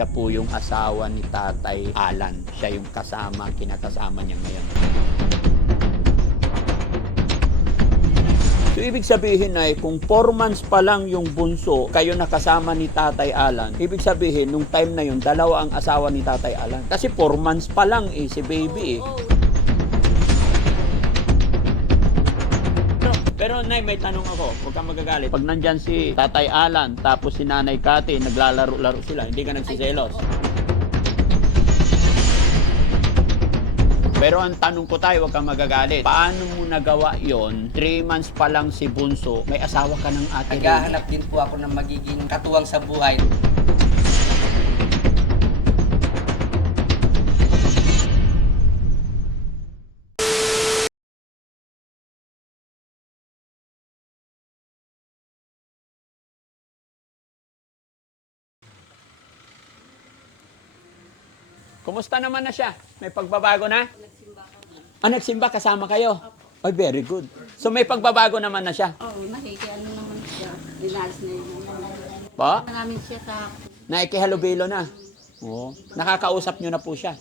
Siya po yung asawa ni Tatay Alan. Siya yung kinakasama niya ngayon. So, ibig sabihin ay kung 4 months pa lang yung bunso, kayo nakasama ni Tatay Alan, ibig sabihin, nung time na yun, dalawa ang asawa ni Tatay Alan. Kasi 4 months pa lang si baby Pero Nay, may tanong ako, huwag kang magagalit. Pag nandyan si Tatay Alan, tapos si Nanay Cathy, naglalaro-laro sila, hindi ka nagsiselos? Pero ang tanong ko tayo, huwag kang magagalit. Paano mo nagawa yon? 3 months pa lang si Bunso, may asawa ka ng ate. Naghahanap din po ako ng magiging katuwang sa buhay. Kumusta naman na siya? May pagbabago na? Nagsimba kasama kayo? Ay, very good. So may pagbabago naman na siya? Oo, nakikiano naman siya. Dinalis na yun. Pa? Namin siya sa... Naikihalubilo na? Oo. Nakakausap nyo na po siya?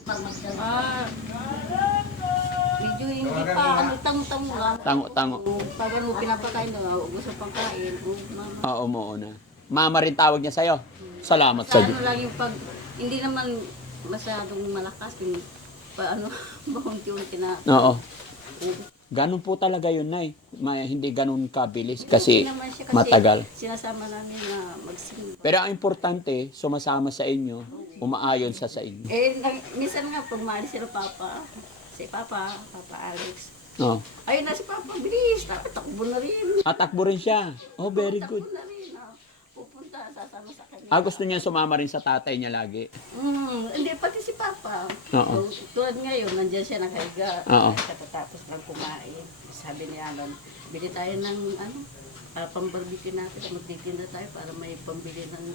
Medyo hindi pa, tango-tango lang. Tango-tango. Pag pinapakain na, gusto pang kain. Oo, umuuna. Mama rin tawag niya sa'yo? Salamat sa Diyos. Lang yung pag, hindi naman masyadong malakas yung baunti-unti na. Oo. Ganun po talaga yun, Nay. Hindi ganun kabilis kasi Hindi naman siya matagal. Sinasama namin na magsimba. Pero ang importante, sumasama sa inyo, umaayon sa inyo. Minsan nga, pag maalis sila Papa Alex. Oo. Ayun na si Papa, bilis, takbo na rin. Takbo rin siya. Oh, very good. Takbo na rin. Pupunta, sasama sa kanya. Gusto niya sumama rin sa tatay niya lagi. Hindi, pati si Papa. Oo. So, tulad ngayon, nandiyan siya nakahiga. Oo. Katatapos lang kumain. Sabi ni Alan, bili tayo ng pambarbecue natin. Magtitinda tayo para may pambili ng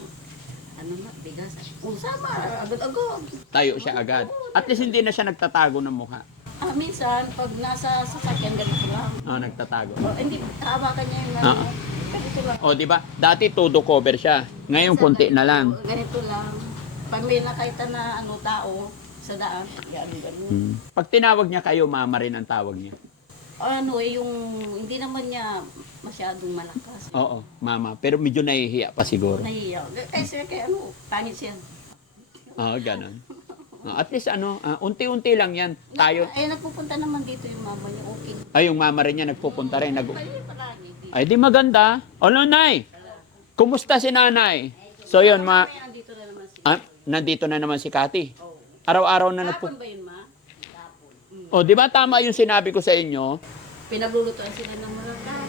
bigas. Sama, agad-agad. Tayo siya agad. At least hindi na siya nagtatago ng mukha. Minsan, pag nasa sasakyan, ganito lang. Nagtatago. Hindi, hawakan niya yung Oo. ganito lang. Di ba? Dati todo cover siya. Ngayon konti na lang. Ganito lang. Pag may nakita na tao sa daan, ganun. Pag tinawag niya kayo, mama rin ang tawag niya. Yung hindi naman niya masyadong malakas. Oo, mama. Pero medyo nahihiya pa siguro. Nahiya. Kasi pangit siya. Ganun. At least unti-unti lang yan. Tayo. Nagpupunta naman dito yung mama niya. Okay. Yung mama rin niya nagpupunta rin. Palagi. Ay, di maganda. Nay? Kumusta si nanay? So yun, Andito na naman siya. nandito na naman si Cathy. Araw-araw na Hapon ba yun, ma? di ba tama yung sinabi ko sa inyo? Pinaglulutuan sila ng Maracay.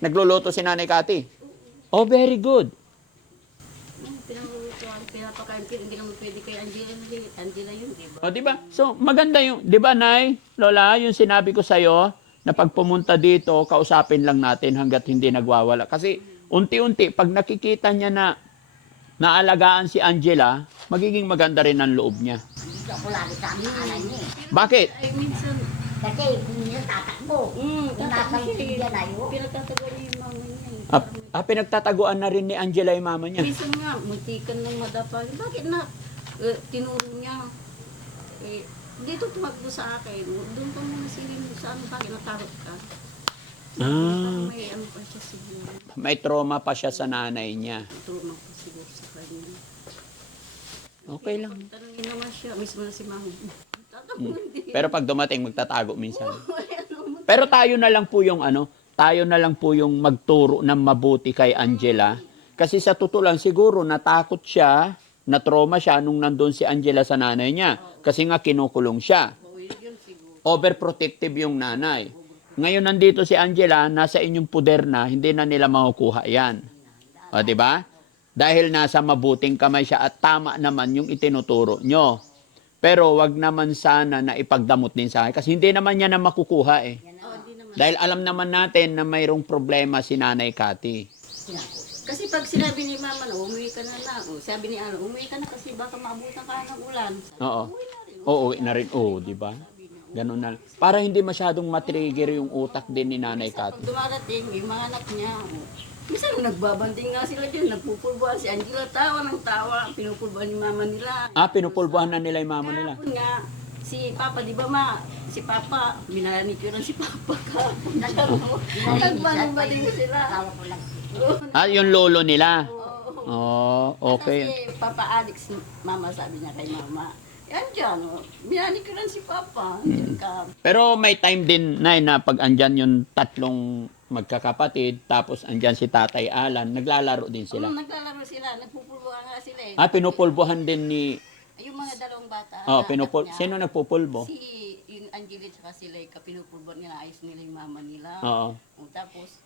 Nagluluto si Nanay Cathy. Oh, very good. Pinaglulutuan, pinapakain. Hindi naman pwede kay Angela yun, di ba? Di ba? So, maganda yung, di ba, Nay, Lola, yung sinabi ko sa'yo, na pag pumunta dito, kausapin lang natin hanggat hindi nagwawala. Kasi, unti-unti, pag nakikita niya na naalagaan si Angela, magiging maganda rin ang loob niya. Dito ako lagi sa aming anak niya. Bakit? Ay, minsan, Kasi hindi niya tatakbo. Kung nasa bigyan na yun. pinagtatagal niya yung mama niya. Pinagtataguan na rin ni Angela yung mama niya. Minsan nga, muntikan ng madapa. Bakit na tinuro niya? Dito tumakbo sa akin. Doon ka muna silin sa bakit natakot ka? Parang may pa siya siguro. May trauma pa siya sa nanay niya. Trauma pa siguro sa kanya. Okay lang. Tanungin naman siya, mismo na si mama. Tatakbo hindi. Pero pag dumating, magtatago minsan. Pero tayo na lang po yung magturo ng mabuti kay Angela. Kasi sa totoo lang, siguro natakot siya, na-trauma siya nung nandun si Angela sa nanay niya. Kasi nga kinukulong siya. Overprotective yung nanay. Ngayon nandito si Angela, nasa inyong puder na, hindi na nila makukuha yan. Di ba? Dahil nasa mabuting kamay siya at tama naman yung itinuturo nyo. Pero wag naman sana na ipagdamot din sa akin kasi hindi naman niya na makukuha eh. Dahil alam naman natin na mayroong problema si Nanay Cathy. Kasi pag sinabi ni mama na umuwi ka na lang, sabi ni Ano, umuwi ka na kasi baka maabutan ka ng ulan. Oo. Uuwi na rin. Di ba? Ganun na. Para hindi masyadong matrigger yung utak din ni Nanay Cathy. Pag dumarating, yung mga anak niya, Minsan nagbabanding nga sila dyan, nagpupulbuhan si Angela, tawa ng tawa, pinupulbuhan ni mama nila. Pinupulbuhan na nila yung mama nila. Kahapon nga, si Papa, di ba ma, si Papa, minanikuran si Papa kahapon. Nagbanong-banding sila. Tawa ko lang. Yung lolo nila. Oo. Oh, okay. Kasi Papa Alex, mama sabi niya kay mama, yan dyan, minanikuran si Papa, dyan ka. Pero may time din, Nay, na pag andyan yung tatlong magkakapatid, tapos andyan si Tatay Alan, naglalaro din sila. Naglalaro sila, nagpupulbuhan nga sila eh. Pinupulbuhan din ni... Yung mga dalawang bata. pinupul... anak niya, Sino nagpupulbo? Si yung Angela at si Laika, pinupulbuhan nila, ayos nila yung mama nila. Oo. Tapos,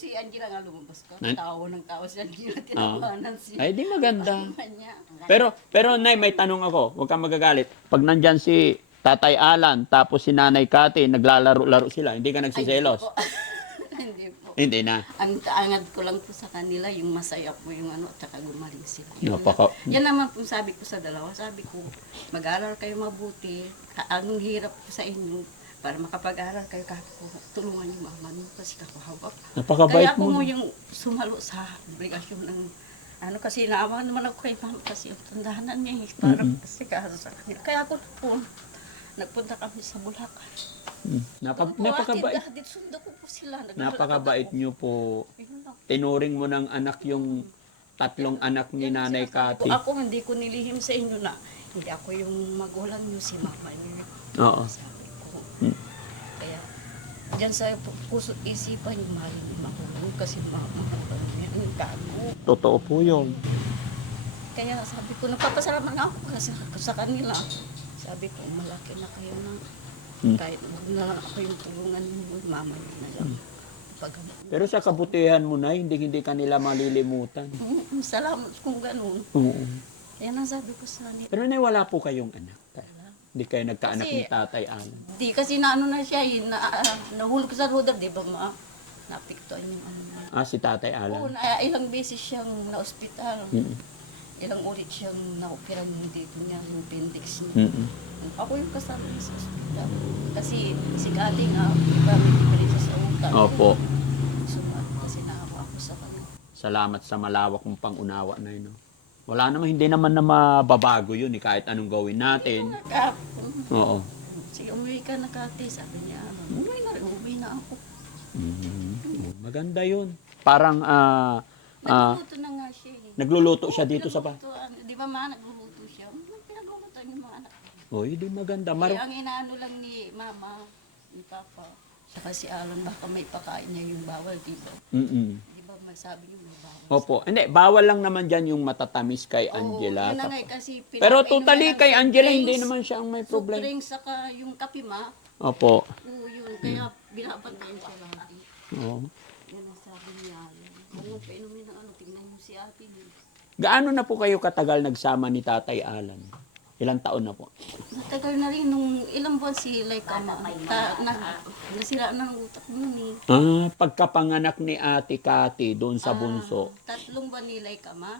si Angela nga lumabas ko. Tawa ng tawa si Angela, Oo. tinawanan siya. Ay, di maganda. Niya. Pero Nay, may tanong ako. Huwag kang magagalit. Pag nandyan si Tatay Alan, tapos si Nanay Kati, naglalaro-laro sila, hindi ka nagsiselos? Hindi po. Hindi na. Ang kaangad ko lang po sa kanila, yung masaya po yung ano, at saka gumaling sila. Napaka... Yan naman po sabi ko sa dalawa. Sabi ko, mag-aral kayo mabuti. Ang hirap po sa inyo. Para makapag-aral kayo, tulungan yung mama nyo kasi kakuhawak. Napakabait Kaya ako mo. mo yung sumalo sa obligasyon ng ano kasi naawa naman ako kay mama kasi yung tandahanan niya para kasi kaso sa kanila. Kaya ako po nagpunta kami sa Bulacan. Napakabait. Dito sundo ko po sila. Napakabait nyo po. Ayun lang. Tinuring mo ng anak yung tatlong anak ni Nanay Kati. Ako hindi ko nilihim sa inyo na hindi ako yung magulang niyo, si mama niyo. Oo. Sabi ko. Kaya diyan sa puso isipan yung mahalin yung magulang kasi mama yan yung gago. Totoo po yun. Kaya sabi ko, nagpapasalamat nga ako kasi sa kanila. Sabi ko, malaki na kayo na. Kahit wag na ako yung tulungan niyo, mama niyo na lang. Pero sa kabutihan mo na, hindi kanila malilimutan. Salamat kung ganun. Oo. Yan ang sabi ko sa kanila. Pero Nay, wala po kayong anak. Hindi kayo nagkaanak Kasi- ni Tatay Alan. Di kasi naano na siya, nahulog sa rodar, di ba ma? Napiktuan yung ano niya. Si Tatay Oo, Alan. ilang beses siyang na-ospital. Mm. Ilang ulit siyang na-opera yung dito niya, yung appendix niya. Mm-mm. Ako yung kasama niya sa ospital. Kasi si Kati nga, iba may diferensya sa utak. Opo. Kasi naawa ako sa kanya. Salamat sa malawak mong pangunawa na yun. No? Wala naman, hindi naman na mababago yun kahit anong gawin natin. Oo. Sige, umuwi ka na Kati. Sabi niya, umuwi na rin, umuwi na ako. Maganda yun. Parang, Nagluluto na nga siya eh. nagluluto siya dito sa Naglulutuan. Di ba ma, nagluluto siya? Pinaglulutuan yung mga anak. Oy, di maganda. Ang inaano lang ni mama, ni papa, saka si Alan, baka may pakain niya yung bawal, di ba? Mm-mm. Di ba masabi niyo may bawal? Opo. Hindi, bawal lang naman dyan yung matatamis kay Angela. Oo, yun na nga eh, kasi Pero pinapainom totally niya ng kay soft Angela, hindi drinks, naman siya ang may soft problem. drinks, saka yung kape ma, Opo. oo yun, kaya binabantayan siya lagi. Oo. Yan ang sabi niya. Kung mo painumin ng ano, tingnan niyo si ate din. Gaano na po kayo katagal nagsama ni Tatay Alan? Ilang taon na po? Matagal na rin, nung ilang buwan si Laika nasira na ng utak mo eh. Pagkapanganak ni Ate Kati doon sa bunso. 3 buwan ni Laika ma.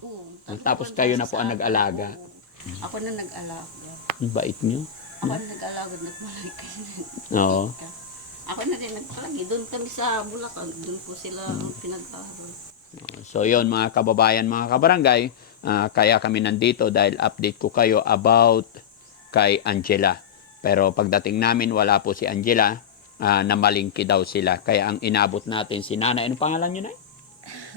Oo. Tapos 3 kayo buwan na po sa ang akin. nag-alaga. Oo. Ako na nag-alaga. Ang bait niyo. Ako na nag-alaga, nagmalaki. Oo. Ako na din nagpalagi. Doon kami sa Bulacan. Doon po sila pinag-aaral. So yon mga kababayan, mga kabarangay, kaya kami nandito dahil update ko kayo about kay Angela. Pero pagdating namin, wala po si Angela, namalingki daw sila. Kaya ang inabot natin si Nanay, anong pangalan niyo na?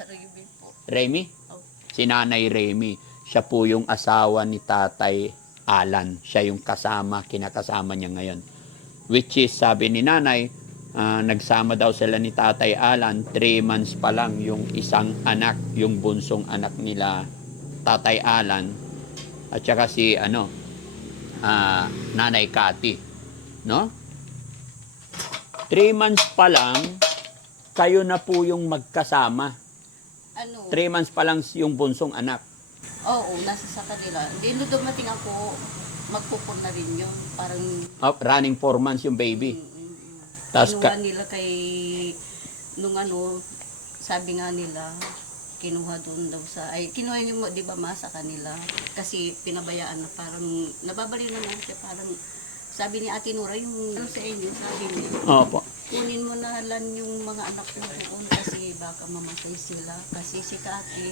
Remy po. Remy? Oh. Si Nanay Remy. Siya po yung asawa ni Tatay Alan. Siya yung kinakasama niya ngayon. Which is, sabi ni Nanay, nagsama daw sila ni Tatay Alan, 3 months pa lang yung isang anak, yung bunsong anak nila, Tatay Alan, at saka si, Nanay Kati. No? 3 months pa lang, kayo na po yung magkasama. Ano? 3 months pa lang yung bunsong anak. Oo, nasa sa kanila. Hindi, nung dumating ako, magpupun na rin yun. Parang, Running 4 months yung baby. Tapos kinuha nila kay, nung ano, sabi nga nila, kinuha doon daw kinuha niyo mo, di ba ma, sa kanila. Kasi pinabayaan na parang, nababaliw naman siya, parang, sabi ni Ate Nora, yung ano sa inyo, sabi niya, Opo. kunin mo na lang yung mga anak mo doon kasi baka mamatay sila. Kasi si Kati,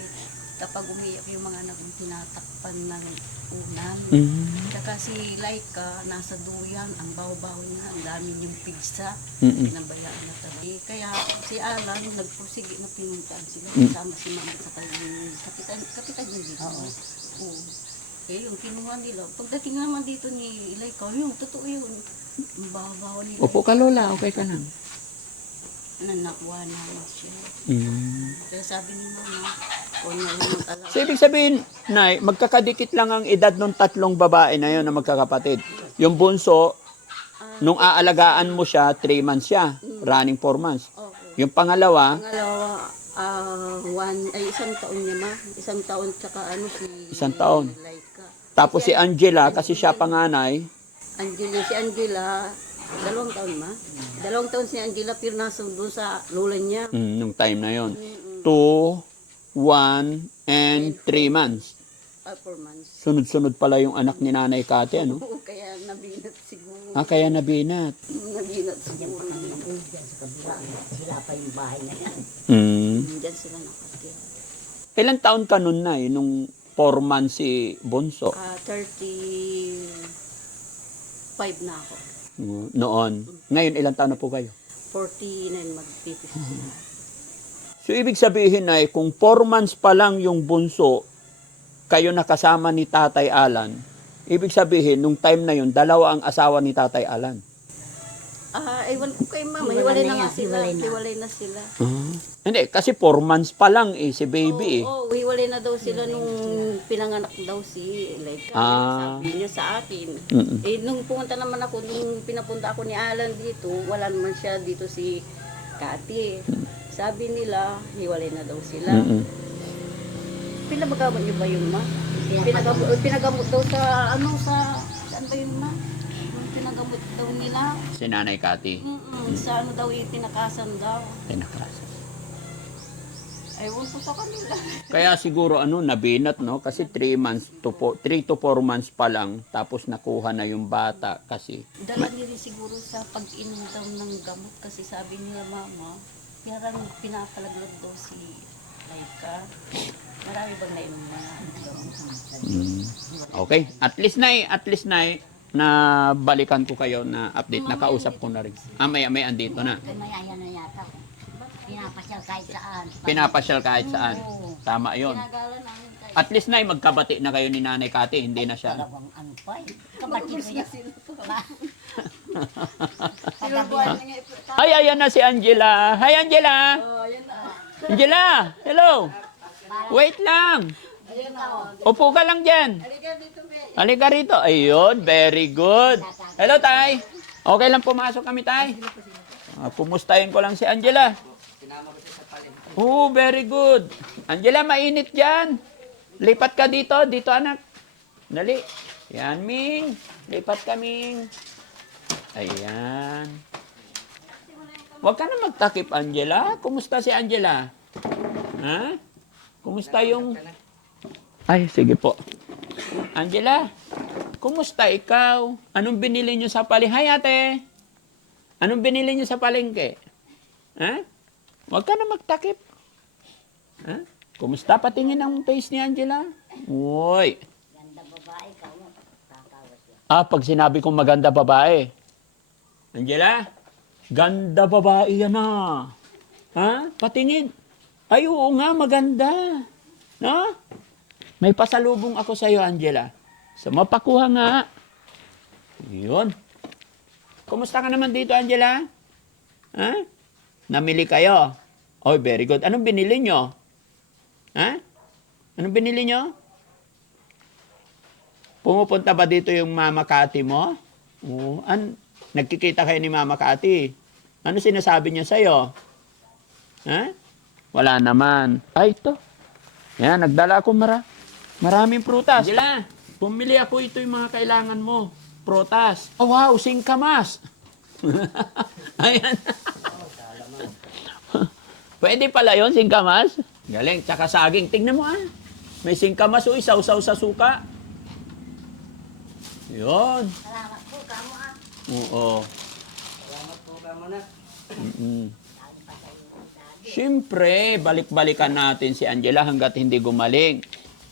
kapag umiyak yung mga anak mo, tinatakpan ng unan. Tsaka si Laika, nasa duyan, ang baho-baho niya, ang dami niyang pigsa, pinabayaan na tabi. Kaya si Alan, nagpursige na pinuntaan sila, kasama si Mama sa kanyang kapitan niya dito. Oo. Eh, yung kinuha nila. Pagdating naman dito ni Laika, yung totoo yun. Ang baho-baho nila. Upo ka, Lola. Okay ka lang. Nanakuha namin siya. Kaya sabi ni Mama, kung na yung talaga. So, ibig sabihin, Nay, magkakadikit lang ang edad ng tatlong babae na yon na magkakapatid. Yung bunso, nung aalagaan mo siya, 3 months siya. Running 4 months. Okay. Yung pangalawa, Isang taon niya ma. Isang taon tsaka si Isang taon. Laika. tapos si Angela, kasi siya panganay, Si Angela, 2 taon ma. 2 taon si Angela pero nasa doon sa lola niya. nung time na yon 2, 1, and 3 months. 4 months. Sunod-sunod pala yung anak ni Nanay Kate, ano? Oo, kaya nabinat siguro. Kaya nabinat. Nabinat siguro. Diyan sa kabila. Sila pa yung bahay na yan. Diyan sila nakatira. Ilang taon ka nun, Nay, nung 4 months si Bunso? 35 na ako. Noon. Ngayon, ilang taon na po kayo? 49 mag-50 na. So, ibig sabihin, Nay, kung 4 months pa lang yung Bunso, kayo nakasama ni Tatay Alan, ibig sabihin, nung time na yun, 2 ang asawa ni Tatay Alan. Ewan ko kay Mama, Hiwalay hiwalay na na nga yan, sila. hiwalay na. Hiwalay na sila. Hindi, kasi 4 months pa lang si baby Oo, hiwalay na daw sila nung pinanganak daw si Laika. Sabi niya sa akin. Nung pumunta naman ako, nung pinapunta ako ni Alan dito, wala naman siya dito si Kati. Sabi nila, hiwalay na daw sila. Pinabagamot niyo ba yun, ma? Pinagamot daw sa, saan ba yun, ma? Pinagamot daw nila. Si Nanay Kati. Sa daw yung tinakasan daw. Tinakasan. Ewan ko sa kanila. Kaya siguro nabinat, no? Kasi 3 to 4 months pa lang, tapos nakuha na yung bata kasi. Dala niya rin siguro sa pag-inom daw ng gamot kasi sabi nila Mama, parang pinapalaglag daw si Laika. Marami bang nainom na gamot? Okay. At least na na balikan ko kayo na update. Nakausap ko na rin. May andito na. Mayaya na yata. Pinapasyal kahit saan. Pinapasyal kahit saan. Tama yon. Pinagala namin kayo. At least na magkabati na kayo ni Nanay Kati. Hindi na siya. Dalawang ano pa eh. Kapatid ko yan. Sinubuan niya nga Ay, ayan na si Angela. Hi, Angela. Ayan na. Angela, hello. Wait lang. Ayan na. Upo ka lang dyan. Halika dito, Be. Halika rito. Ayun, very good. Hello, Tay. Okay lang pumasok kami, Tay. Kumustahin ko lang si Angela. Sinama ko siya sa palengke. Oh, very good. Angela, mainit dyan. Lipat ka dito. Dito, anak. Dali. Yan, Ming. Lipat ka, Ming. Ayan. Huwag ka na magtakip, Angela. Kumusta si Angela? Ha? Kumusta yung... Ay, sige po. Angela, kumusta ikaw? Anong binili niyo sa palengke? Hi, ate. Anong binili niyo sa palengke? Ha? Huwag ka na magtakip. Ha? Kumusta? Patingin ang face ni Angela. Uy. Ganda babae ka mo. Tatawas yan. Pag sinabi kong maganda babae. Angela, ganda babae yan na. Ha? Patingin. Ay, oo nga, maganda. No? May pasalubong ako sa iyo, Angela. So, mapakuha nga. Yun. Kumusta ka naman dito, Angela? Ha? Namili kayo? Oh, very good. Anong binili nyo? Ha? Anong binili nyo? Pumupunta ba dito yung Mama Kati mo? Oo. Nagkikita kayo ni Mama Kati. Ano sinasabi niya sa'yo? Ha? Wala naman. Ay, ito. Yan, nagdala ako maraming prutas. Angela, pumili ako ito yung mga kailangan mo. Prutas. Oh, wow, singkamas. Ayan. Pwede pala yun, singkamas. Galing, tsaka saging. Tignan mo may singkamas o isaw-saw sa suka. Yun. Salamat po, kamo ah. Oo. Salamat po ka muna. Mm. Siyempre, balik-balikan natin si Angela hanggat hindi gumaling.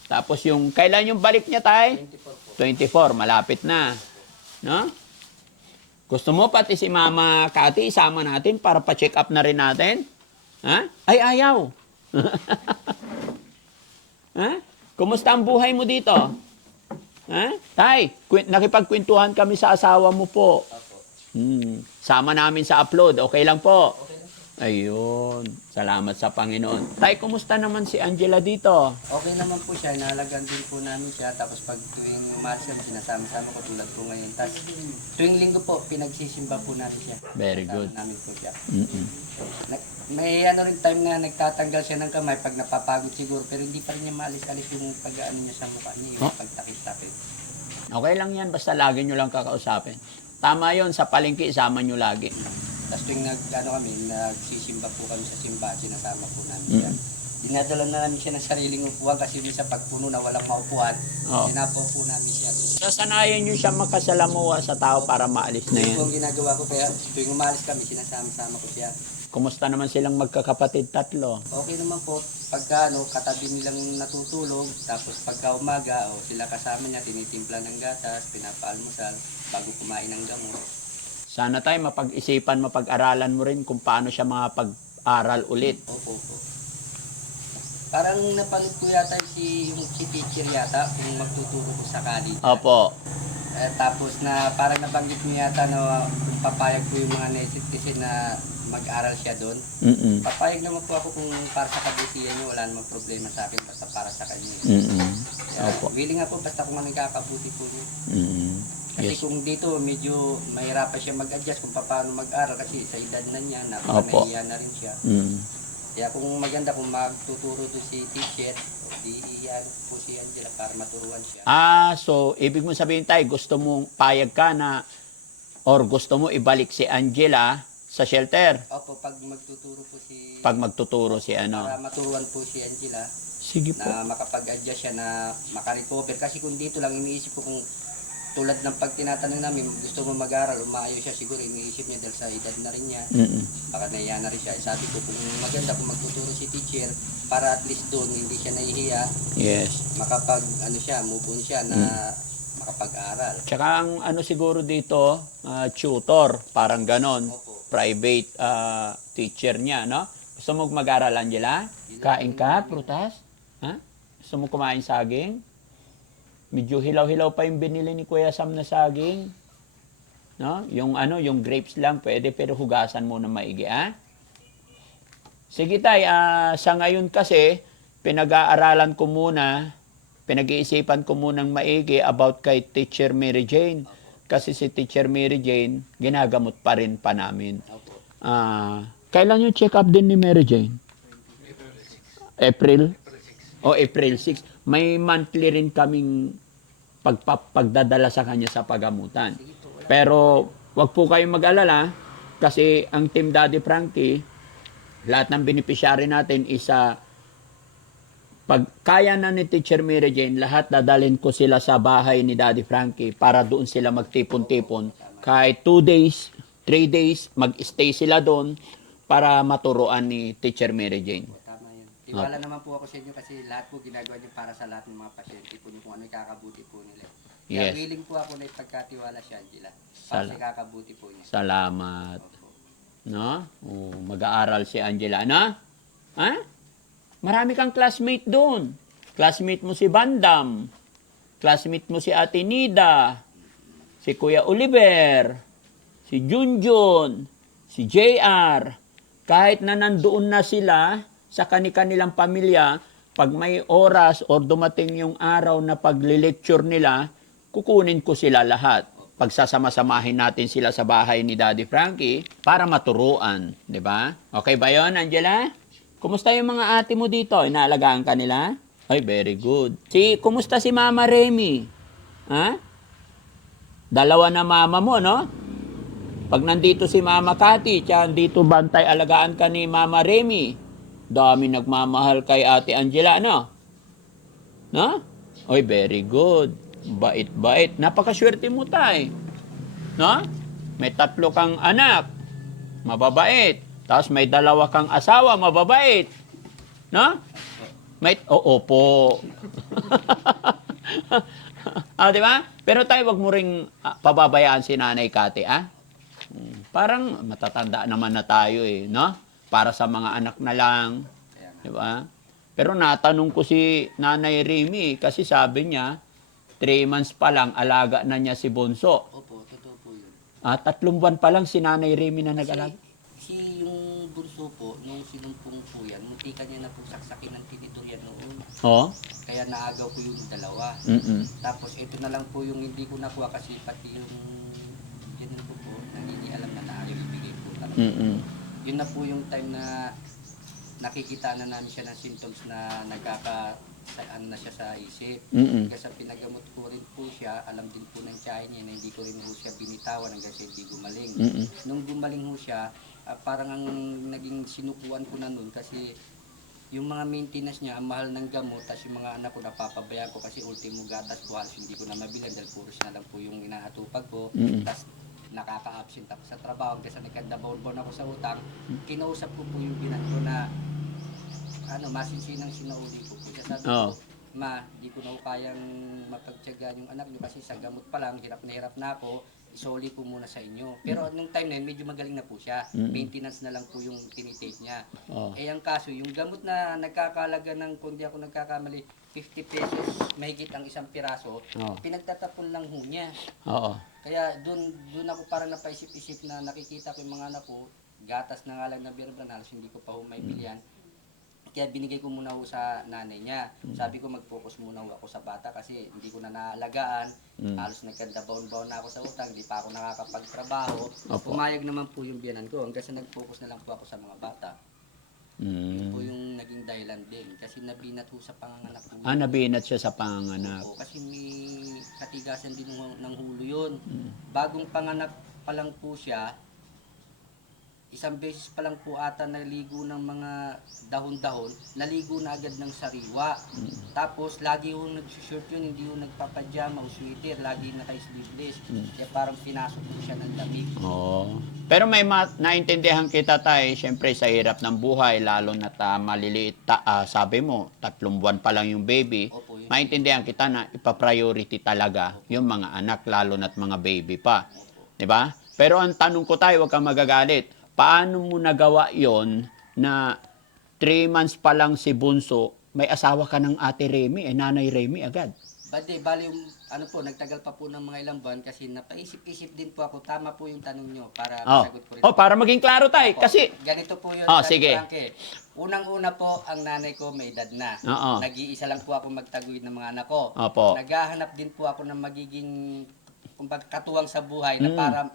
Tapos yung, kailan yung balik niya, tay? 24, malapit na. No? Gusto mo pati si Mama Cathy isama natin para pa-check up na rin natin? Ha? Ay, ayaw. Ha? Kumusta ang buhay mo dito? Ha? Tay, nakipagkwentuhan kami sa asawa mo po. Sama namin sa upload. Okay lang po? Ayun. Salamat sa Panginoon. Tay, kumusta naman si Angela dito? Okay naman po siya, inalagaan din po namin siya. Tapos pag tuwing umalis kami, sinasama-sama ko tulad po ngayon. Tapos tuwing linggo po, pinagsisimba po namin siya. Very good. Kasama namin po siya. Mm-mm. May ano rin time na nagtatanggal siya ng kamay pag napapagod siguro. Pero hindi pa rin niya maalis-alis yung pag-ano niya sa mukha niya, yung pagtakit-takit. Okay lang yan, basta lagi nyo lang kakausapin. Tama yon sa palengke, isama nyo lagi. Tapos tuwing nagsisimba po kami sa simbahan, sinasama po namin siya. Dinadala na namin siya ng sariling upuan kasi minsan pag puno na walang maupuan, Oo. sinapaw po namin siya. Sasanayan nyo siya makasalamuha sa tao para maalis na Ito yan. ang ginagawa ko kaya tuwing umalis kami, sinasama-sama ko siya. Kumusta naman silang magkakapatid tatlo? Okay naman po, pagka katabi nilang natutulog, tapos pagka umaga, sila kasama niya, tinitimpla ng gatas, pinapaalmusal, bago kumain ng gamot. Sana tayo mapag-isipan, mapag-aralan mo rin kung paano siya makapag-aral ulit. Opo. Parang napanood ko yata si teacher yata, kung magtuturo ko sa college. Opo. Tapos na parang nabanggit mo yata na kung papayag po yung mga netizen na mag-aral siya doon. Mm-mm. Papayag naman po ako kung para sa kabutihan niyo, wala namang problema sa akin, basta para sa kanya. Mm-mm. Kaya, Opo. willing nga po, basta kung ano yung kakabuti po niyo. Mm-mm. Kasi Yes. kung dito, medyo mahirapan siya mag-adjust kung paano mag-aral kasi sa edad na niya, Opo. nahihiya na rin siya. Mm. Kaya kung maganda kung magtuturo doon si teacher, di iyan po si Angela para maturuan siya. So, ibig mo sabihin tayo, gusto mong payag ka na or gusto mo ibalik si Angela sa shelter Opo, pag magtuturo po si... pag magtuturo si ano. Para maturuan po si Angela Sige po. na makapag-adjust siya, na makarecover. Kasi kung dito lang, iniisip ko kung tulad ng pag tinatanong namin, gusto mo mag-aral, umayo siya, siguro iniisip niya dahil sa edad na rin niya. Mm-mm. Baka nahiya na rin siya. Sabi ko, kung maganda kung magtuturo si teacher, para at least doon, hindi siya nahihiya, Yes. makapag, move on siya na makapag-aral. Tsaka ang ano siguro dito, tutor, parang ganon. Opo. Private teacher niya, no? Gusto mo mag-aral, Angela? Kain ka, prutas? Ha? Gusto mo kumain saging? Medyo hilaw-hilaw pa yung binili ni Kuya Sam na saging. No? Yung yung grapes lang pwede, pero hugasan mo na maigi, ha? Sige tay, sa ngayon kasi, pinag-aaralan ko muna, pinag-iisipan ko munang maigi about kay Teacher Mary Jane. Kasi si Teacher Mary Jane, ginagamot pa rin pa namin. Opo. Kailan yung check-up din ni Mary Jane? April? O April 6. May monthly rin kaming pagdadala sa kanya sa pagamutan. Pero wag po kayong mag-alala kasi ang Team Daddy Frankie, lahat ng beneficiary natin is pag kaya na ni Teacher Mary Jane, lahat dadalhin ko sila sa bahay ni Daddy Frankie para doon sila magtipon-tipon. Kahit 2 days, 3 days, mag-stay sila doon para maturuan ni Teacher Mary Jane. Tama yun. Tiwala naman po ako sa inyo kasi lahat po ginagawa niyo para sa lahat ng mga pasyente po niyo, kung ano yung kakabuti po nila. Kaya Yes. willing po ako na ipagkatiwala si Angela para sa kakabuti po niya. Salamat. Opo. No? Mag-aaral si Angela, no? Ha? Marami kang classmate doon. Classmate mo si Bandam. Classmate mo si Ate Nida. Si Kuya Oliver. Si Junjun. Si JR. Kahit na nandoon na sila sa kanilang pamilya, pag may oras or dumating yung araw na pag-lecture nila, kukunin ko sila lahat. Pagsasama-samahin natin sila sa bahay ni Daddy Frankie para maturuan, di ba? Okay ba yon, Angela? Kumusta yung mga ate mo dito? Inaalagaan ka nila? Ay, very good. Kumusta si Mama Remy? Ha? Dalawa na mama mo, no? Pag nandito si Mama Cathy, tiyan dito bantay alagaan ka ni Mama Remy. Dami nagmamahal kay Ate Angela, no? No? Oy, very good. Bait-bait. Napakaswerte mo, tay. No? May 3 kang anak. mababait. Tapos may dalawa kang asawa, mababait. No? May, oo po. Di ba? Pero tayo, wag mo ring pababayaan si Nanay Kati, Parang matatanda naman na tayo no? Para sa mga anak na lang. Kaya nga. Di ba? Pero natanong ko si Nanay Remy, kasi sabi niya, 3 months pa lang, alaga na niya si Bunso. Opo, totoo po yun. 3 buwan pa lang si Nanay Remy na nag-alaga. Si yung bunso po, nung sinumpong po yan, muntikan niya na po saksakin ng tinituryan noon. Oh? Kaya naagaw ko yung dalawa. Mm-mm. Tapos ito na lang po yung hindi ko nakuha kasi pati yung ganun po nangingialam na naayaw ibigay po talaga. Mm-mm. Yun na po yung time na nakikita na namin siya ng symptoms na ano na siya sa isip. Mm-mm. Kasi pinagamot ko rin po siya, alam din po ng tiyahin niya na hindi ko rin po siya binitawan hanggang siya hindi gumaling. Mm-mm. Nung gumaling ho siya, parang ang naging sinukuan ko na nun kasi yung mga maintenance niya, ang mahal ng gamot, tapos yung mga anak ko napapabayaan ko kasi ultimo gatas po halos hindi ko na mabilan dahil puros na lang po yung inaatupag ko. Mm-mm. Tapos nakaka-absent ako sa trabaho kasi nagkadabaon-baon ako sa utang. Kinausap ko po yung binan ko na masinsinang sinauli ko po. Sabi Oo. ko, ma, di ko na ho kayang mapagtyagaan yung anak niyo kasi sa gamot pa lang, hirap na ako, isoli ko muna sa inyo. Pero nung time na yun, medyo magaling na po siya. Maintenance na lang po yung tinitake niya. Oh. Eh ang kaso, yung gamot na nagkakalaga ng, kung di ako nagkakamali, 50 pesos, mahigit ang isang piraso, Oh. pinagtatapon lang ho niya. Oo. Kaya doon ako parang napaisip-isip na nakikita ko yung mga anak ko, gatas na nga lang na birban, halos hindi ko pa ho may bilihan. Kaya binigay ko muna ho sa nanay niya. Sabi ko mag-focus muna ho ako sa bata kasi hindi ko na naalagaan. Halos nagkadabaon-baon na ako sa utang, hindi pa ako nakakapagtrabaho. Opo. Pumayag naman po yung biyanan ko hanggang sa nag-focus na lang po ako sa mga bata. Yun po yung naging dahilan din. Kasi nabinat ho sa panganganak ko. Nabinat siya sa panganganak. Opo, kasi may katigasan din ng hulo yun. Bagong panganak pa lang po siya, isang beses pa lang po ata naligo ng mga dahon-dahon, naligo na agad ng sariwa. Tapos lagi ho nag-shirt yun, hindi ho nagpapajama o sweater, lagi naka-sleeveless. Kaya parang pinasok po siya ng lamig. Oo. Pero may naintindihan kita tayo, siyempre sa hirap ng buhay, lalo na maliliit, sabi mo, 3 buwan pa lang yung baby. Opo, yun. Maintindihan kita na ipa-priority talaga yung mga anak, lalo na't mga baby pa. 'Di ba? Pero ang tanong ko tayo, huwag kang magagalit. Paano mo nagawa yon na 3 months pa lang si Bunso, may asawa ka ng Ate Remy, Nanay Remy agad? Bali yung nagtagal pa po ng mga ilang buwan kasi napaisip-isip din po ako. Tama po yung tanong nyo para masagot ko rin. Para maging klaro tayo. Opo, Kasi, ganito po yun. sige. Frankie. Unang-una po, ang nanay ko may edad na. Oo. Nag-iisa lang po ako magtaguyod ng mga anak ko. Opo. Naghahanap din po ako ng magiging katuwang sa buhay na para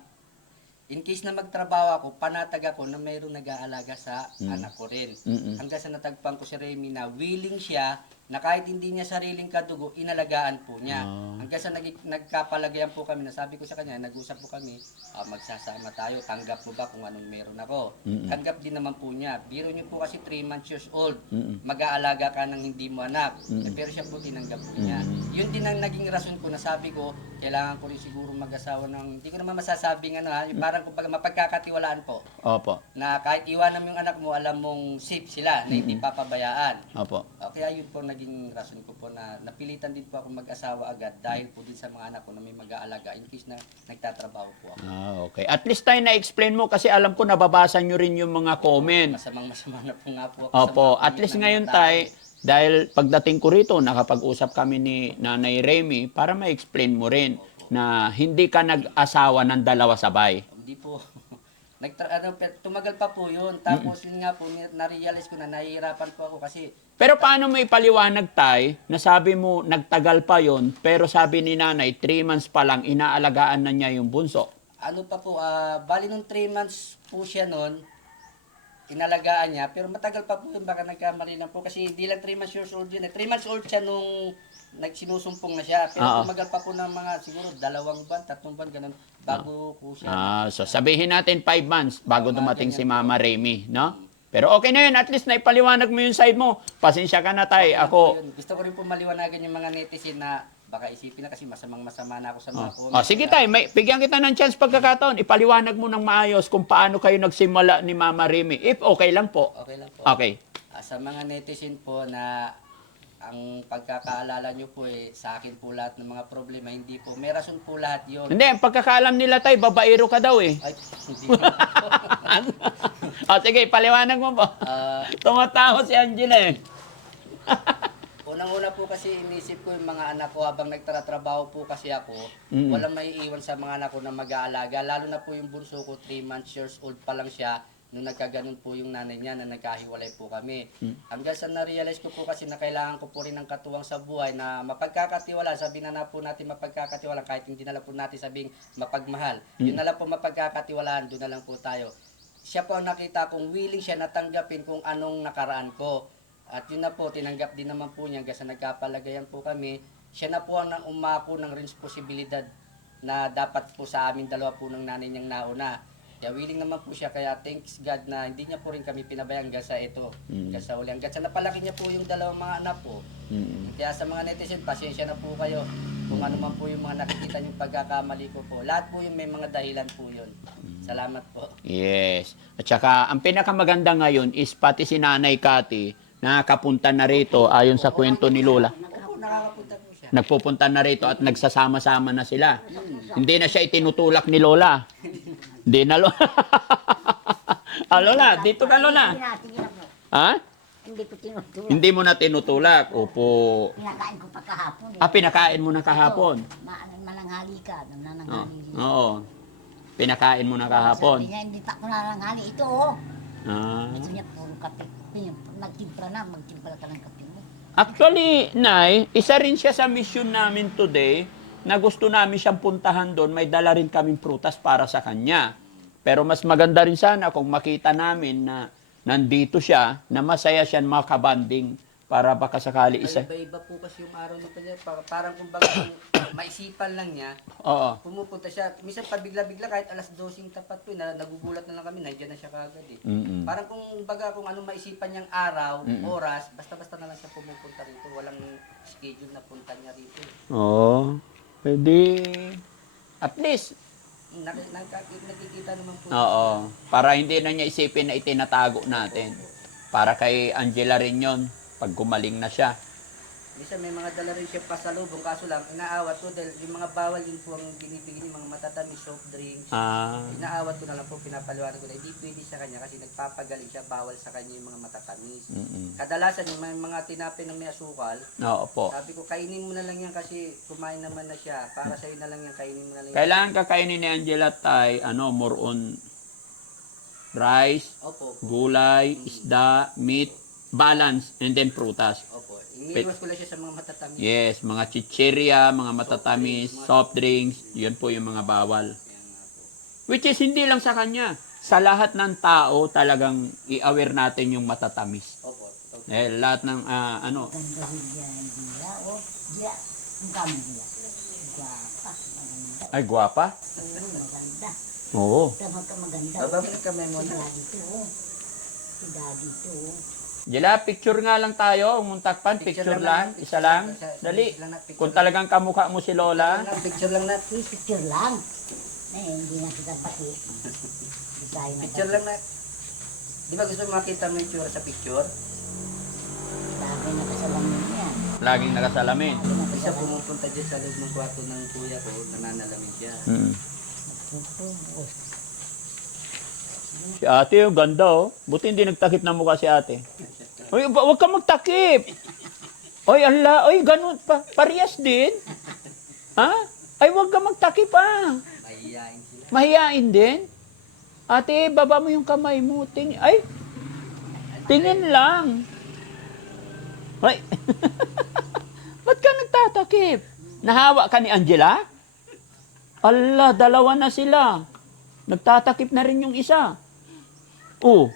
in case na magtrabaho ako, panatag ako na mayroong nag-aalaga sa anak ko rin. Hanggang sa natagpuan ko si Remy na willing siya na kahit hindi niya sariling kadugo, inalagaan po niya. Hanggang sa nagkapalagayan po kami, nasabi ko sa kanya, nag-usap po kami, magsasama tayo, tanggap mo ba kung anong meron ako? Tanggap din naman po niya. Biro niyo po kasi 3 months years old, mag-aalaga ka ng hindi mo anak. Pero siya po tinanggap po niya. Yun din ang naging rason ko na sabi ko, kailangan ko rin siguro mag-asawa ng, hindi ko naman masasabing parang kumbaga mapagkakatiwalaan po. Opo. Na kahit iwanan mo yung anak mo, alam mong safe sila, na hindi papabayaan. Opo. Kaya yun po naging rason ko po na napilitan din po ako mag-asawa agad dahil po din sa mga anak ko na may mag-aalaga in case na nagtatrabaho po ako. Okay. At least tayo na-explain mo kasi alam ko nababasa nyo rin yung mga comment. Masamang-masama na po nga po ako. Opo. sa mga At least ng ngayon mga tao. tayo, dahil pagdating ko rito, nakapag-usap kami ni Nanay Remy para ma-explain mo rin na hindi ka nag-asawa ng 2 sabay. Hindi po. Tumagal pa po yun. Tapos yun nga po, na-realize ko na nahihirapan po ako kasi Pero paano mo ipaliwanag tay na sabi mo nagtagal pa yon pero sabi ni nanay 3 months pa lang inaalagaan na niya yung bunso? ano pa po, bali nung 3 months po siya noon, inalagaan niya, pero matagal pa po yun, baka nagkamali lang po, kasi hindi lang 3 months years old yun. 3 months old siya nung nagsinusumpong na siya, pero tumagal pa po ng mga siguro 2 buwan, 3 buwan, ganun, bago po siya. So sabihin natin 5 months bago dumating si Mama Remy, no? Pero okay na yun, at least naipaliwanag mo yung side mo. Pasensya ka na tay, ako. Gusto ko rin po maliwanagan yung mga netizen na baka isipin na kasi masama na ako sa mga comments. Oh, sige tay, bigyan kita ng chance pagkakataon. Ipaliwanag mo ng maayos kung paano kayo nagsimula ni Mama Remy. If okay lang po. Okay lang po. Okay. Sa mga netizen po na ang pagkakaalala nyo po sa akin po lahat ng mga problema, hindi po. May rason po lahat yun. Hindi, ang pagkakaalam nila tay, babaero ka daw eh. Ay, hindi po. Sige, paliwanag mo po. Tumatawa si Angela eh. Unang-una po kasi inisip ko yung mga anak ko habang nagtatrabaho po kasi ako, walang maiiwan sa mga anak ko na mag-aalaga. Lalo na po yung bunso ko, 3 years old pa lang siya, nung nagkaganon po yung nanay niya na nagkahiwalay po kami. Hanggang sa na-realize ko po kasi na kailangan ko po rin ng katuwang sa buhay na mapagkakatiwala. Sabi na po natin mapagkakatiwala kahit hindi na lang po natin sabing mapagmahal. Yun na lang po mapagkakatiwalaan, doon na lang po tayo. Siya po ang nakita kong willing siya natanggapin kung anong nakaraan ko. At yun na po, tinanggap din naman po niya hanggang sa nagkapalagayan po kami. Siya na po ang umako ng responsibilidad na dapat po sa amin dalawa po ng nanay niyang nauna. Kaya willing naman po siya, kaya thanks God na hindi niya po rin kami pinabayaan hanggang sa ito. Hanggang sa uli. Hanggang sa napalaki niya po yung dalawang mga anak po. Kaya sa mga netizen, pasensya na po kayo. Kung ano man po yung mga nakikita niyong pagkakamali ko po. Lahat po yung may mga dahilan po yun. Salamat po. Yes. At saka, ang pinakamaganda ngayon is pati si Nanay Cathy, nakakapunta na rito ayon sa kwento ni Lola. Opo, nakakapunta po siya. Nagpupunta na rito at nagsasama-sama na sila. Hindi na siya itinutulak ni Lola. Hindi na Lola. Lola, dito ka Lola. Tinatingin ako. Ha? Hindi ko tinutulog. Hindi mo na tinutulak. Opo. Pinakain ko pa kahapon. Pinakain mo na kahapon. Malanghali ka. Nananghali rin. Oo. Pinakain mo na kahapon. Sabi niya, hindi pa ako nananghali. Ito oh. Ah. Gusto niya puro kape. Magtimpla na, magtimpla ka ng kape mo. Actually, Nay, isa rin siya sa mission namin today na gusto namin siyang puntahan doon. May dala rin kaming prutas para sa kanya. Pero mas maganda rin sana kung makita namin na nandito siya, na masaya siya makabanding para baka sakali isa. Iba-iba po kasi yung araw nito niya. Parang kumbaga maisipan lang niya. Oo. Pumupunta siya. Minsan pabigla-bigla kahit alas 12 tapat po. Nagugulat na lang kami. Nandiyan na siya kagad eh. Mm-mm. Parang kung anong maisipan niyang araw, oras, basta-basta na lang siya pumupunta rito. Walang schedule na punta niya rito. Oo. Pwede. At least, Nakikita naman po. oo. Para hindi na niya isipin na itinatago natin. Para kay Angela rin yon pag gumaling na siya. Minsan may mga dala rin siya pasalubong, kaso lang, inaawat ko dahil yung mga bawal din po ang binibigyan yung mga matatamis, soft drinks. Inaawat ko na lang po, pinapaliwanag ko na hindi pwede sa kanya kasi nagpapagaling siya, bawal sa kanya yung mga matatamis. Kadalasan yung mga tinapay na may asukal, Oo po. sabi ko, kainin mo na lang yan kasi kumain naman na siya. Para sa'yo na lang yan, kainin mo na lang yan. Kailangan kakainin ni Angela tay, more on rice, Opo, gulay, isda, meat, balance, and then prutas. opo. Iniiwas ko lang siya sa mga matatamis. Yes, mga chichirya, mga matatamis, soft drinks, yun po yung mga bawal. Which is hindi lang sa kanya. Sa lahat ng tao, talagang i-aware natin yung matatamis. Opo. Lahat ng, Ganda rin yan. Dia, oh. Dia. Ang kami dia. Gwapa. Maganda. ay, guwapa? Oo, maganda. Oo. Tama ka maganda. Babalik kami Si muna. daddy to, oh. Si daddy to, oh. Jela, picture nga lang tayo, muntakpan, picture lang, isa lang. Dali. Kung talagang kamukha mo si Lola. Picture lang na. Uy, picture lang. Hindi na kita pati. Design na Picture lang na. Di ba gusto mo makita mo yung tsura sa picture? Lagi na kasalamin niya. Laging nakasalamin. Isa pumupunta dyan sa loob ng kwarto ng kuya ko, nananalamin siya. Si ate, oh, ganda oh. Buti hindi nagtakip na mukha si ate. Uy, wag ka magtakip. Oy, ala, oy, ganun pa. Parehas din. Ha? Ay, wag ka magtakip ah. Mahihain sila. Mahiyain din. Ate, baba mo yung kamay mo. Ay, tingin lang. Ay. Ba't ka nagtatakip? Nahawa ka ni Angela? Allah, dalawa na sila. Nagtatakip na rin yung isa. Oh.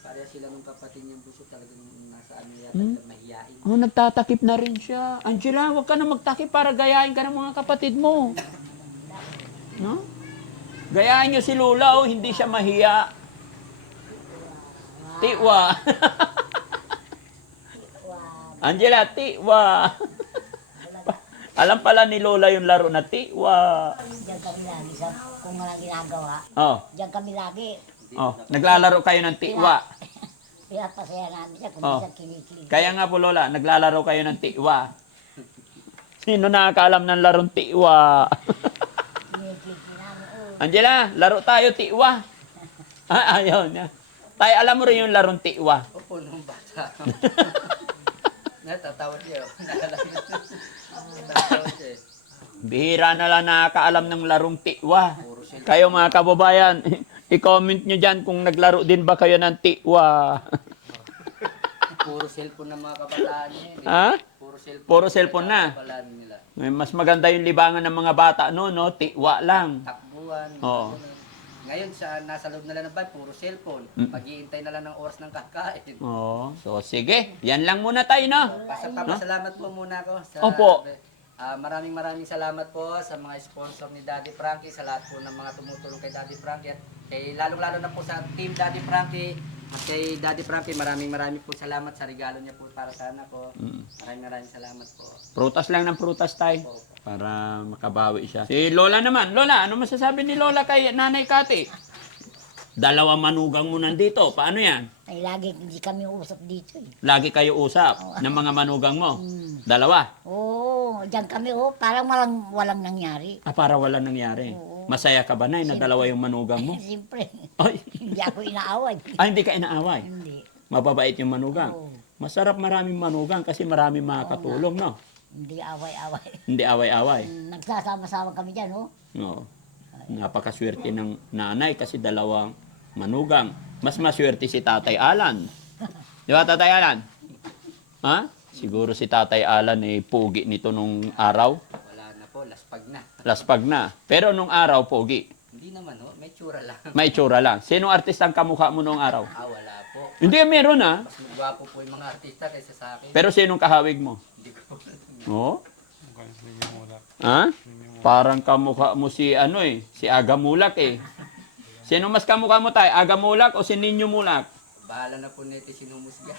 Pareha sila ng kapatid niyang buso talagang nasa ano yata, mahihain. Oh, nagtatakip na rin siya. Angela, huwag ka na magtakip para gayahin ka ng mga kapatid mo. No? Gayahin niyo si Lola, oh, hindi siya mahiya. Tiwa. Angela, tiwa. Alam pala ni Lola yung laro na tiwa. Diyan kami lagi sa kung walang ginagawa. Oh, Diyan kami lagi. oh, naglalaro kayo ng tiwa. Pinapasaya namin siya kung Oh. minsan kilikili. Kaya nga po Lola, naglalaro kayo ng tiwa. Sino nakakaalam ng larong tiwa? Kilikili namin. Oh. Angela, laro tayo tiwa. Ayaw niya. Tay, alam mo rin yung larong tiwa. Opo, nung bata. Natatawa siya. Natatawa siya. Bihira na lang nakakaalam ng larong tiwa. Puro cellphone. Kayo mga kababayan, i-comment nyo dyan kung naglaro din ba kayo ng tiwa. Puro cellphone ng mga kabataan niya. Ha? Puro cellphone. Puro cellphone na. Kabataan nila. Mas maganda yung libangan ng mga bata no, tiwa lang. Takbuhan. Oo. ganun. Ngayon, nasa loob na lang ng bahay, puro cellphone. Mag-iintay na lang ng oras ng kakain. Oo. So sige, yan lang muna tayo no. Papasalamat po muna ako. Opo. Maraming salamat po sa mga sponsor ni Daddy Frankie, sa lahat po ng mga tumutulong kay Daddy Frankie, at kay lalong-lalo na po sa Team Daddy Frankie, at kay Daddy Frankie, maraming po salamat sa regalo niya po para sa anak ko. Maraming salamat po. Prutas lang ng prutas tayo. Para makabawi siya. Si Lola naman. Lola, ano masasabi ni Lola kay Nanay Kati? Dalawang manugang mo nandito. Paano yan? Ay lagi hindi kami usap dito eh. Lagi kayo usap ng mga manugang mo. Dalawa. Oo, diyan kami parang walang nangyari. Para wala nangyari. Oo. Masaya ka ba na dalawa yung manugang mo? Siyempre, Ay, hindi ako inaaway. hindi ka inaaway. Hindi. Mababait yung manugang. Oo. Masarap maraming manugang kasi maraming makakatulong, no? Hindi away-away. Hindi away-away. Nagsasama-sama kami dyan, No. Napakaswerte ng nanay kasi dalawang manugang. Mas maswerte si Tatay Alan. Di ba, Tatay Alan? Ha? Siguro si Tatay Alan pogi nito nung araw. Wala na po, laspag na. Laspag na. Pero nung araw, pogi. Hindi naman may tsura lang. May tsura lang. Sinong artista ang kamukha mo nung araw? Wala po. Hindi, meron ah. Mas magwapo po yung mga artista kaysa sa akin. Pero sinong kahawig mo? Hindi ko. Oo? Ha? Parang kamukha mo si si Aga Mulak eh. Sino mas kamukha mo tayo? Aga Mulak o si Ninyo Mulak? Bahala na po nito sinumusga.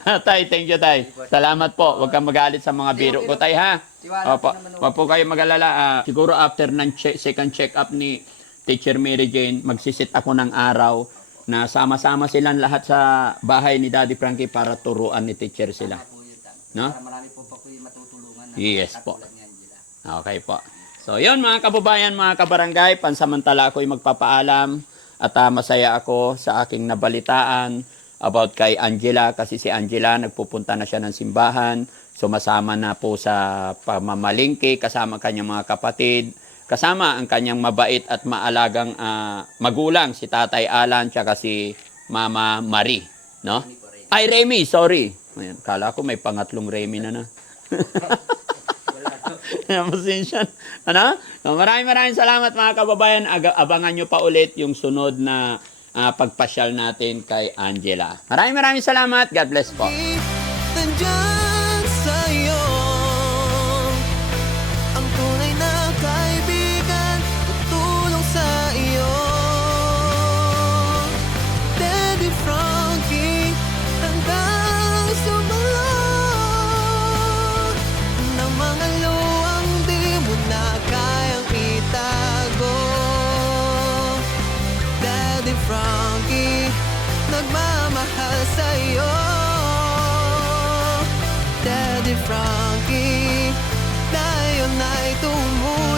Tay, thank you tay. Salamat po. Huwag kang magalit sa mga biro ko tay ha. Tiwala Opo. po naman. Huwag po kayo mag-alala. Siguro after ng second check-up ni Teacher Mary Jane, magsisit ako ng araw na sama-sama silang lahat sa bahay ni Daddy Frankie para turuan ni Teacher sila. Po yun, No? para marami po po yung matutulungan. Na Yes po. katulad ni Angela. Okay po. So, yun mga kababayan, mga kabarangay, pansamantala ako'y magpapaalam at masaya ako sa aking nabalitaan about kay Angela kasi si Angela nagpupunta na siya ng simbahan, sumasama na po sa pamamalingki kasama kanyang mga kapatid, kasama ang kanyang mabait at maalagang magulang si Tatay Alan tsaka si Mama Marie, no? Ay, Remy, sorry. Ayan, kala ko may pangatlong Remy na. Pasensya. Ano? So, maraming salamat mga kababayan. Abangan nyo pa ulit yung sunod na pagpasyal natin kay Angela. Maraming salamat. God bless po. Nandyan sa'yo ang tunay na kaibigan, tutulong sa iyo. Daddy Frankie, handang sumalot ng mga luwang di mo na kayang itago. Daddy Frankie, nagmamahal sa'yo. Daddy Frankie, tayo na'y tumulong.